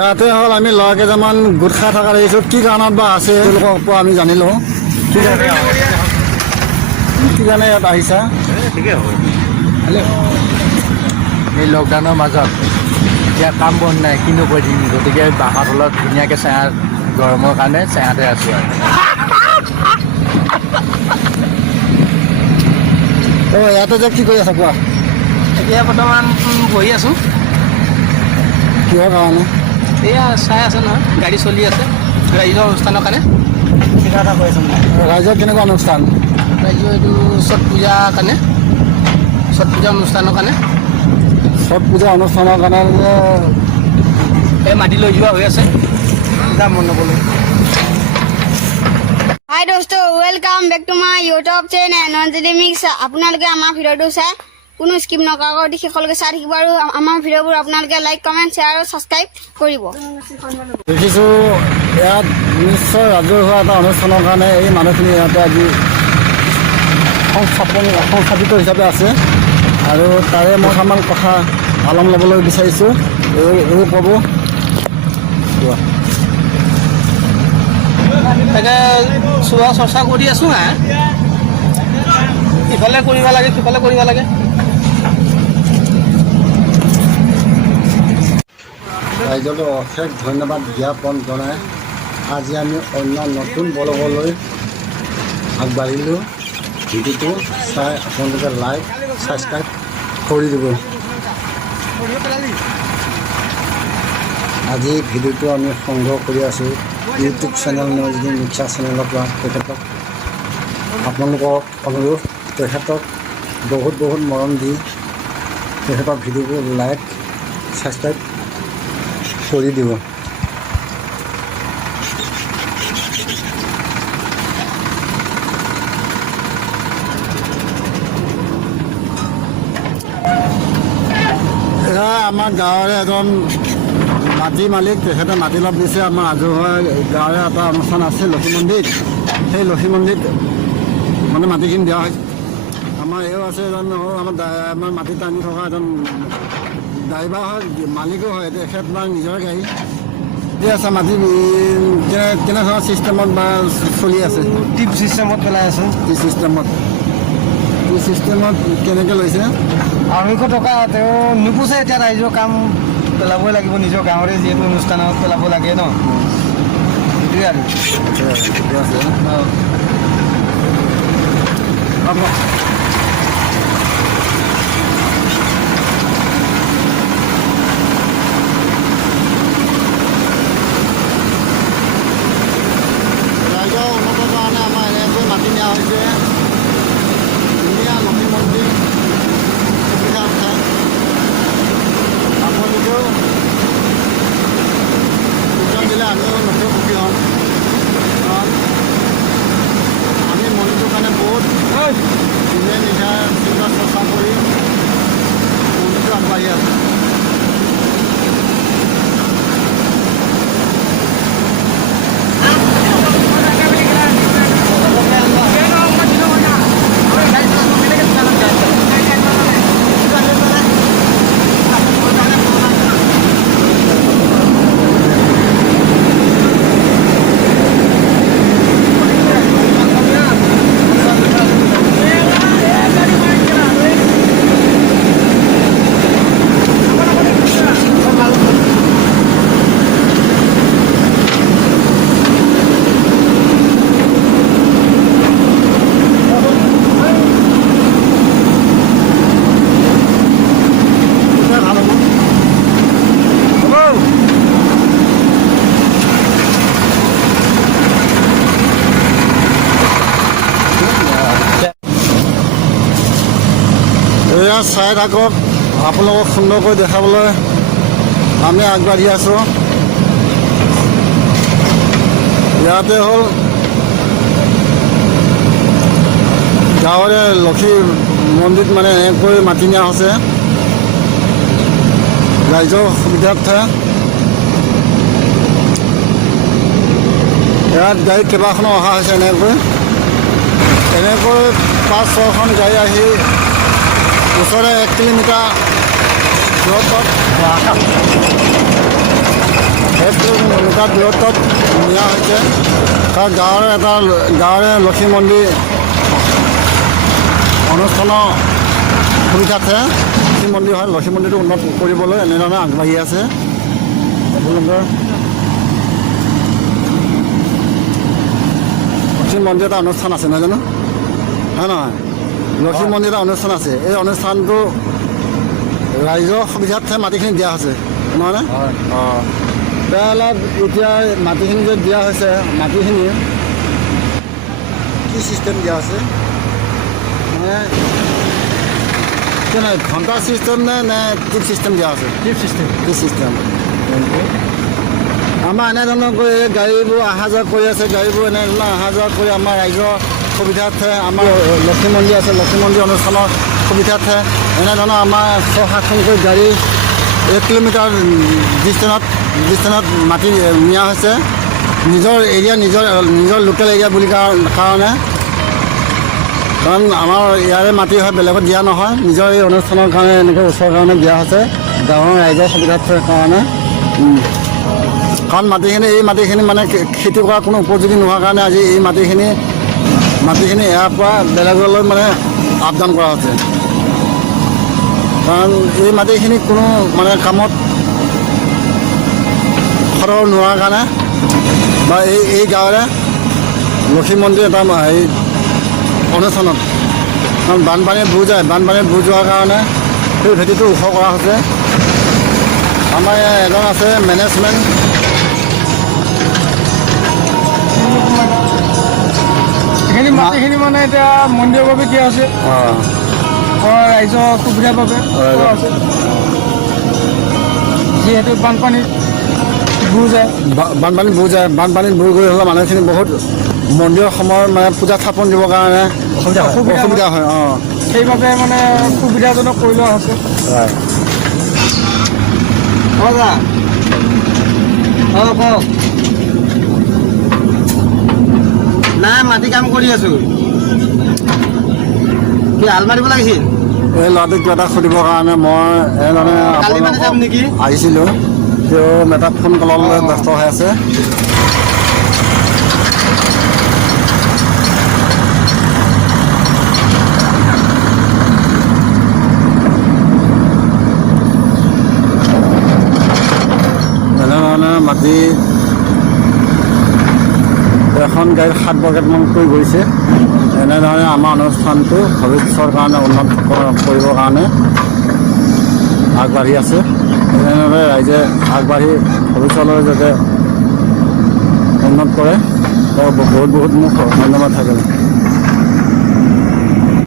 তাতে হ'ল আমি ল'ৰা কেইটামান গোট খাই থকা দেখিছোঁ। কি কাৰণত বা আছে তেওঁলোকৰ পৰা আমি জানি লওঁ। কি কাৰণে ইয়াত আহিছা? ঠিকেই হ'ব। এই লকডাউনৰ মাজত এতিয়া কাম বন নাই, কিনো কৰি দিম, গতিকে বাঁহৰ তলত ধুনীয়াকৈ ছাঁ, গৰমৰ কাৰণে ছাঁতে আছোঁ আৰু। ইয়াতে যে কি কৰি আছা কোৱা? এতিয়া বৰ্তমান বহি আছোঁ। কিহৰ কাৰণে? এয়া চাই আছে নহয়, গাড়ী চলি আছে ৰাইজৰ অনুষ্ঠানৰ কাৰণে। কিবা এটা কৈ আছোঁ ৰাইজৰ কেনেকুৱা অনুষ্ঠান? ৰাইজৰ এইটো ছট পূজাৰ কাৰণে, ছট পূজা অনুষ্ঠানৰ কাৰণে। ছট পূজা অনুষ্ঠানৰ কাৰণে এই মাটি লৈ যোৱা হৈ আছে। যাম মন নগ'লে। হাই দোস্ত, welcome back to my YouTube channel ননজেলি মিক্স। আপোনালোকে আমাৰ ভিডিঅ'টো চাই কোনো স্কিপ নকৰাকৈ অতি শেষলৈকে চাই থাকিব আৰু আমাৰ ভিডিঅ'বোৰ আপোনালোকে লাইক, কমেণ্ট, শ্বেয়াৰ আৰু ছাবস্ক্ৰাইব কৰিব। দেখিছোঁ ইয়াত নিশ্চয় ৰাজহুৱা এটা অনুষ্ঠানৰ কাৰণে এই মানুহখিনি ইয়াতে আজি সংস্থাপিত হিচাপে আছে আৰু তাৰে মই অকণমান কথা আলম ল'বলৈ বিচাৰিছোঁ। এই ক'ব তাকে চোৱা চৰ্চা কৰি আছোঁ। ইফালে কৰিব লাগে, সিফালে কৰিব লাগে। ৰাইজলৈ অশেষ ধন্যবাদ জ্ঞাপন জনাই আজি আমি অন্য নতুন ব্লগলৈ আগবাঢ়িলোঁ। ভিডিঅ'টো চাই আপোনালোকে লাইক, ছাবস্ক্ৰাইব কৰি দিব। আজি ভিডিঅ'টো আমি সংগ্ৰহ কৰি আছোঁ ইউটিউব চেনেল নজনী মিক্সাৰ চেনেলৰ পৰা। তেখেতক আপোনালোকক অনুৰোধ, তেখেতক বহুত বহুত মৰম দি তেখেতৰ ভিডিঅ'বোৰ লাইক, ছাবস্ক্ৰাইব কৰি দিব। এয়া আমাৰ গাঁৱৰে এজন মাটি মালিক, তেখেতে মাটি অলপ দিছে। আমাৰ ৰাজহুৱা গাঁৱৰে এটা অনুষ্ঠান আছে লক্ষী মন্দিৰ, সেই লক্ষী মন্দিৰত মানে মাটিখিনি দিয়া হয়। আমাৰ এও আছে এজন আমাৰ মাটি টানি থকা এজন ড্ৰাইভাৰ হয়, মালিকো হয়, তেখেত মানে নিজৰ গাড়ী দি আছে। মাটি কেনেধৰণৰ ছিষ্টেমত বা চলি আছে? টিপ ছিষ্টেমত পেলাই আছোঁ। টি ছিষ্টেমত কেনেকৈ লৈছে? 200 টকা। তেওঁ নোপোচাই এতিয়া ৰাইজৰ কাম পেলাবই লাগিব, নিজৰ গাঁৱৰে যিহেতু অনুষ্ঠানত পেলাব লাগে ন, সেইটোৱে আৰু। ঠিকে আছে। ৰাইজৰ উন্নতৰ কাৰণে আমাৰ এনেকৈ মাটি নিয়া হৈছে। ধুনীয়া লক্ষী মন্দিৰ সুবিধা আছে। আপোনালোকেও সুযোগ দিলে আমিও নথৈ সুখী হ'ম, কাৰণ আমি মন্দিৰটোৰ কাৰণে বহুত দিনে নিশা চিন্তা চৰ্চা কৰি মন্দিৰটো আগবাঢ়ি আছোঁ। এয়া চাই থাকক, আপোনালোকক সুন্দৰকৈ দেখাবলৈ আমি আগবাঢ়ি আছোঁ। ইয়াতে হ'ল গাঁৱৰে লক্ষী মন্দিৰত মানে এনেকৈ মাটি নিয়া হৈছে ৰাইজৰ সুবিধাৰ্থে। ইয়াত গাড়ী কেইবাখনো অহা হৈছে। এনেকৈ 5-6খন গাড়ী আহি ওচৰে 1 কিলোমিটাৰ দূৰত্বত মিটাৰ দূৰত্বত নিয়া হৈছে। তাৰ গাঁৱৰে লক্ষী মন্দিৰ অনুষ্ঠানৰ সুবিধাৰ্থে লক্ষী মন্দিৰ হয়, লক্ষী মন্দিৰটো উন্নত কৰিবলৈ এনেধৰণে আগবাঢ়ি আছে। আপোনালোকৰ লক্ষী মন্দিৰ এটা অনুষ্ঠান আছে নহয় জানো, হয় নহয়? লক্ষী মন্দিৰ এটা অনুষ্ঠান আছে। এই অনুষ্ঠানটো ৰাইজৰ সুবিধাৰ্থে মাটিখিনি দিয়া হৈছে নহয়নে? অঁ, তেতিয়াহ'লে এতিয়া মাটিখিনি যে দিয়া হৈছে, মাটিখিনি কি চিষ্টেম দিয়া হৈছে? মানে কেনে ঘণ্টা চিষ্টেম নে টিপ চিষ্টেম দিয়া আছে? টিপ চিষ্টেম। আমাৰ এনেধৰণৰ কৰি গাড়ীবোৰ অহা যোৱা কৰি আছে, গাড়ীবোৰ এনেধৰণৰ অহা যোৱা কৰি আমাৰ ৰাইজৰ সুবিধাৰ্থে, আমাৰ লক্ষী মন্দিৰ আছে, লক্ষী মন্দিৰ অনুষ্ঠানৰ সুবিধাৰ্থে এনেধৰণৰ আমাৰ 6-7খনকৈ গাড়ী 1 কিলোমিটাৰ ডিষ্টেঞ্চত মাটি নিয়া হৈছে। নিজৰ এৰিয়া, নিজৰ লোকেল এৰিয়া বুলি কাৰণে, কাৰণ আমাৰ ইয়াৰে মাটি হয়, বেলেগত দিয়া নহয়। নিজৰ এই অনুষ্ঠানৰ কাৰণে এনেকৈ ওচৰৰ কাৰণে দিয়া হৈছে, গাঁৱৰ ৰাইজৰ সুবিধাৰ্থে কাৰণে। কাৰণ এই মাটিখিনি মানে খেতি কৰা কোনো উপযোগী নোহোৱাৰ কাৰণে আজি এই মাটিখিনি ইয়াৰ পৰা বেলেগলৈ মানে আপডাউন কৰা হৈছে। কাৰণ এই মাটিখিনি কোনো মানে কামত খৰচ নোহোৱাৰ কাৰণে বা এই গাঁৱৰে লক্ষী মন্দিৰ এটা হেৰি অনুষ্ঠানত, কাৰণ বানপানীত বুৰ যোৱাৰ কাৰণে সেই ভেটিটো ওখ কৰা হৈছে। আমাৰ এজন আছে মেনেজমেণ্ট, এইখিনি মাটিখিনি মানে এতিয়া মন্দিৰৰ বাবে দিয়া হৈছে, ৰাইজৰ সুবিধাৰ বাবে যিহেতু বানপানীত বুৰ যায়, বানপানীত বুৰ গৈ হ'লে মানুহখিনি বহুত মন্দিৰৰ সময়ত মানে পূজা স্থাপন দিবৰ কাৰণে অসুবিধা হয়। সেইবাবে মানে সুবিধাজনক কৰি লোৱা হৈছে। কওক। নাই, মাটি কাম কৰি আছো। কি হাল মাৰিব লাগিছিল? এই ল'ৰাটোক কিবা এটা সুধিবৰ কাৰণে মই এনেধৰণে আহিছিলোঁ। তেওঁ এটা ফোন কললৈ ব্যস্ত হৈ আছে। এনেধৰণে মাটি এখন গাড়ীত 7 বকেটমান কৰি গৈছে। এনেধৰণে আমাৰ অনুষ্ঠানটো ভৱিষ্যতৰ কাৰণে উন্নত কৰিবৰ কাৰণে আগবাঢ়ি আছে। এনেদৰে ৰাইজে আগবাঢ়ি ভৱিষ্যতলৈ যাতে উন্নত কৰে, বহুত বহুত মোক ধন্যবাদ থাকিল।